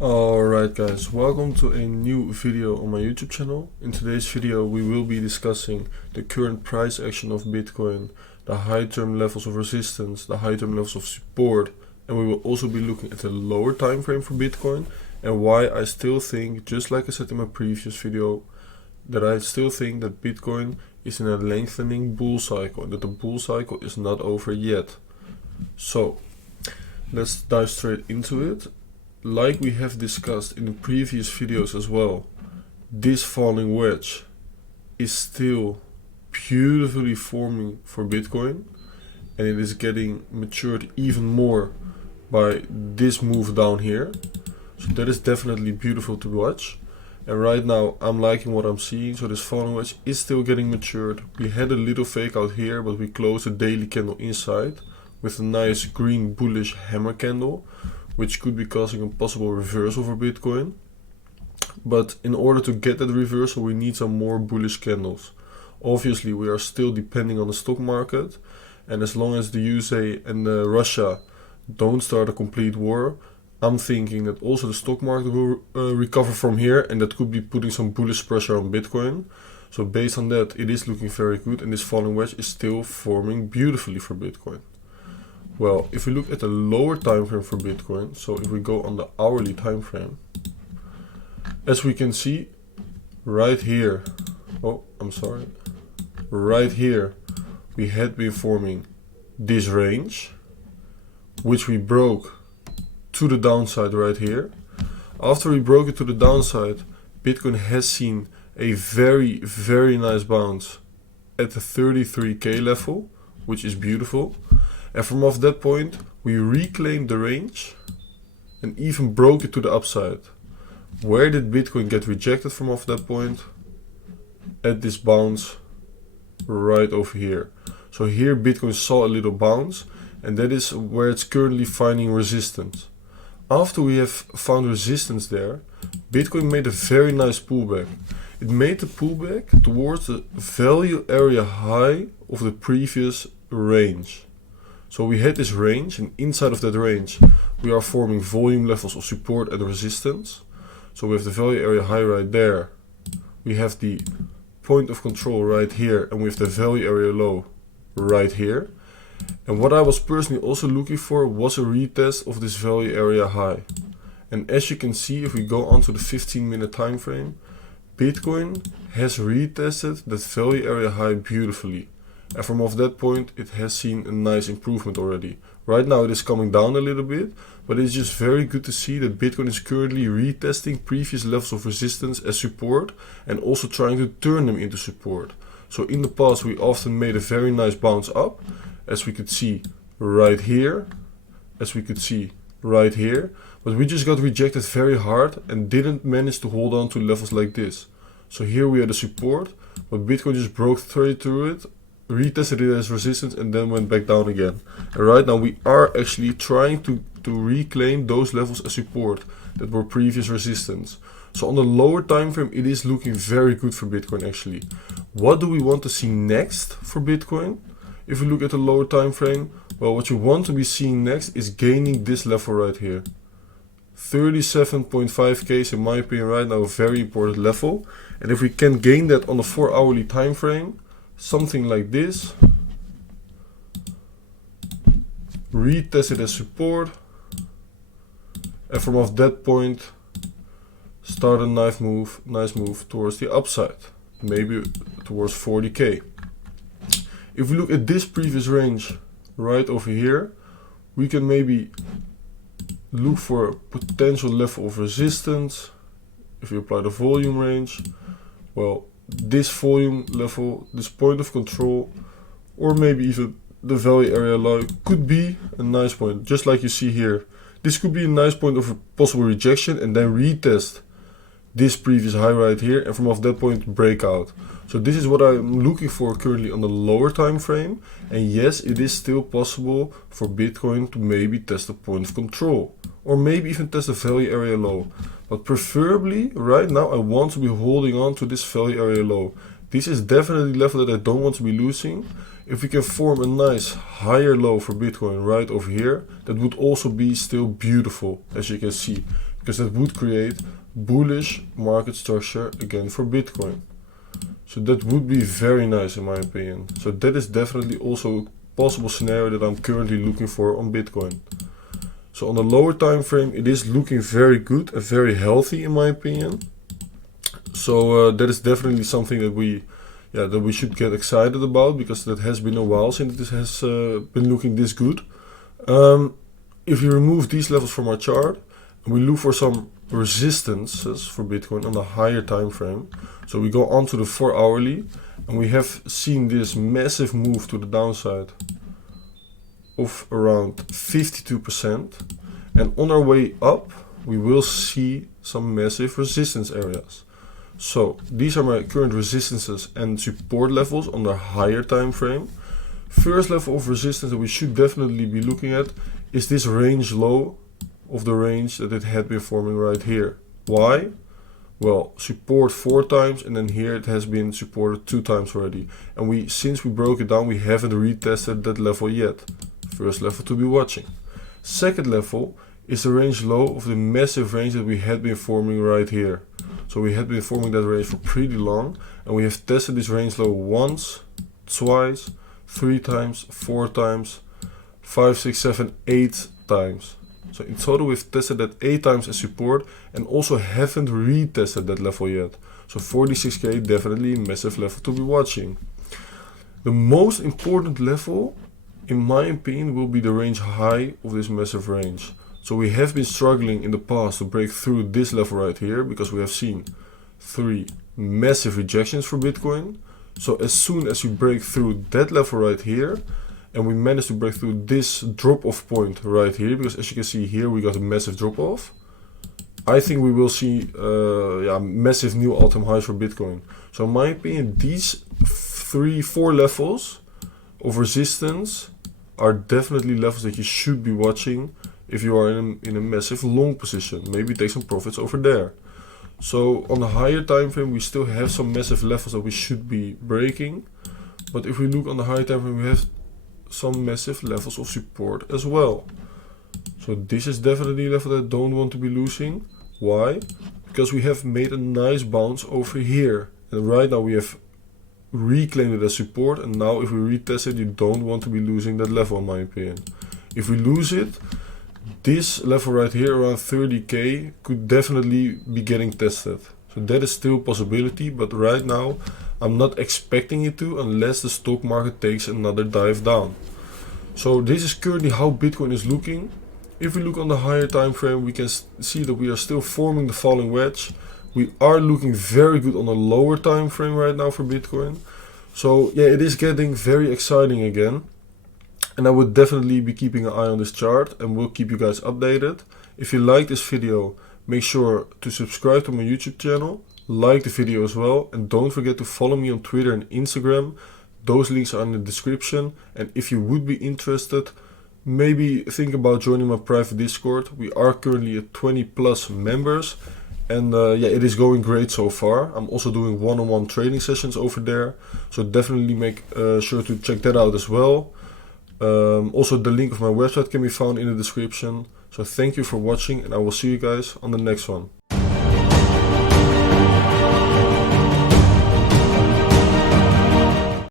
Alright guys, welcome to a new video on my YouTube channel. In today's video we will be discussing the current price action of Bitcoin, the high term levels of resistance, the high term levels of support, and we will also be looking at the lower time frame for Bitcoin and why I still think, just like I said in my previous video, that I still think that Bitcoin is in a lengthening bull cycle and that the bull cycle is not over yet. So let's dive straight into it. Like we have discussed in the previous videos as well, this falling wedge is still beautifully forming for Bitcoin, and it is getting matured even more by this move down here. So that is definitely beautiful to watch. And right now I'm liking what I'm seeing. So this falling wedge is still getting matured. We had a little fake out here, but we closed the daily candle inside with a nice green bullish hammer candle, which could be causing a possible reversal for Bitcoin. But in order to get that reversal, we need some more bullish candles. Obviously, we are still depending on the stock market, and as long as the USA and Russia don't start a complete war, I'm thinking that also the stock market will recover from here, and that could be putting some bullish pressure on Bitcoin. So based on that, it is looking very good, and this falling wedge is still forming beautifully for Bitcoin. Well, if we look at the lower time frame for Bitcoin, so if we go on the hourly time frame, as we can see right here, right here we had been forming this range, which we broke to the downside right here. After we broke it to the downside, Bitcoin has seen a very nice bounce at the 33k level, which is beautiful. And from off that point, we reclaimed the range and even broke it to the upside. Where did Bitcoin get rejected from off that point? At this bounce right over here. So here Bitcoin saw a little bounce, and that is where it's currently finding resistance. After we have found resistance there, Bitcoin made a very nice pullback. It made the pullback towards the value area high of the previous range. So we had this range, and inside of that range we are forming volume levels of support and resistance. So we have the value area high right there, we have the point of control right here, and we have the value area low right here. And what I was personally also looking for was a retest of this value area high. And as you can see, if we go onto the 15-minute time frame, Bitcoin has retested that value area high beautifully. And from off that point, it has seen a nice improvement already. Right now it is coming down a little bit, but it's just very good to see that Bitcoin is currently retesting previous levels of resistance as support and also trying to turn them into support. So in the past we often made a very nice bounce up, as we could see right here, as we could see right here, but we just got rejected very hard and didn't manage to hold on to levels like this. So here we had a support, but Bitcoin just broke straight through it, retested it as resistance, and then went back down again. And right now we are actually trying to reclaim those levels as support that were previous resistance. So on the lower time frame, it is looking very good for Bitcoin actually. What do we want to see next for Bitcoin? If we look at the lower time frame, well, what you want to be seeing next is gaining this level right here. 37.5k is in my opinion right now a very important level, and if we can gain that on the 4-hourly time frame, something like this, retest it as support, and from off that point start a nice move towards the upside, maybe towards 40k. If we look at this previous range right over here, we can maybe look for a potential level of resistance. If we apply the volume range, well, this volume level, this point of control, or maybe even the value area low could be a nice point, just like you see here. This could be a nice point of a possible rejection and then retest this previous high right here, and from off that point breakout. So this is what I'm looking for currently on the lower time frame, and yes, it is still possible for Bitcoin to maybe test a point of control, or maybe even test a value area low. But preferably right now I want to be holding on to this value area low. This is definitely a level that I don't want to be losing. If we can form a nice higher low for Bitcoin right over here, that would also be still beautiful, as you can see. because that would create bullish market structure again for Bitcoin. So that would be very nice in my opinion. So that is definitely also a possible scenario that I'm currently looking for on Bitcoin. So on the lower time frame, it is looking very good and very healthy in my opinion. So that is definitely something that we should get excited about, because that has been a while since this has been looking this good. If we remove these levels from our chart and we look for some resistances for Bitcoin on the higher time frame, so we go on to the 4 hourly, and we have seen this massive move to the downside of around 52%, and on our way up we will see some massive resistance areas. So these are my current resistances and support levels on the higher time frame. First level of resistance that we should definitely be looking at is this range low of the range that it had been forming right here. Why? Well, support 4 times, and then here it has been supported 2 times already. And since we broke it down, we haven't retested that level yet. First level to be watching. Second level is the range low of the massive range that we had been forming right here. So we had been forming that range for pretty long, and we have tested this range low once, twice, 3 times, 4 times, 5, 6, 7, 8 times. So in total we've tested that 8 times as support, and also haven't retested that level yet. So 46k, definitely a massive level to be watching. The most important level, in my opinion, will be the range high of this massive range. So we have been struggling in the past to break through this level right here, because we have seen 3 massive rejections for Bitcoin. So as soon as we break through that level right here, and we manage to break through this drop off point right here, because as you can see here we got a massive drop off, I think we will see massive new all-time highs for Bitcoin. So in my opinion, these 3-4 levels of resistance are definitely levels that you should be watching if you are in a massive long position. Maybe take some profits over there. So on the higher time frame we still have some massive levels that we should be breaking, but if we look on the higher time frame, we have some massive levels of support as well. So this is definitely a level that I don't want to be losing. Why? Because we have made a nice bounce over here, and right now we have reclaimed it as support, and now if we retest it, you don't want to be losing that level in my opinion. If we lose it, this level right here around 30k could definitely be getting tested. So that is still a possibility, but right now I'm not expecting it to, unless the stock market takes another dive down. So this is currently how Bitcoin is looking. If we look on the higher time frame, we can see that we are still forming the falling wedge. We are looking very good on the lower time frame right now for Bitcoin. So yeah, it is getting very exciting again. And I would definitely be keeping an eye on this chart, and will keep you guys updated. If you like this video, make sure to subscribe to my YouTube channel, like the video as well, and don't forget to follow me on Twitter and Instagram. Those links are in the description, and if you would be interested, maybe think about joining my private Discord. We are currently at 20 plus members, and it is going great so far. I'm also doing one-on-one training sessions over there, so definitely make sure to check that out as well. Also the link of my website can be found in the description. So thank you for watching, and I will see you guys on the next one.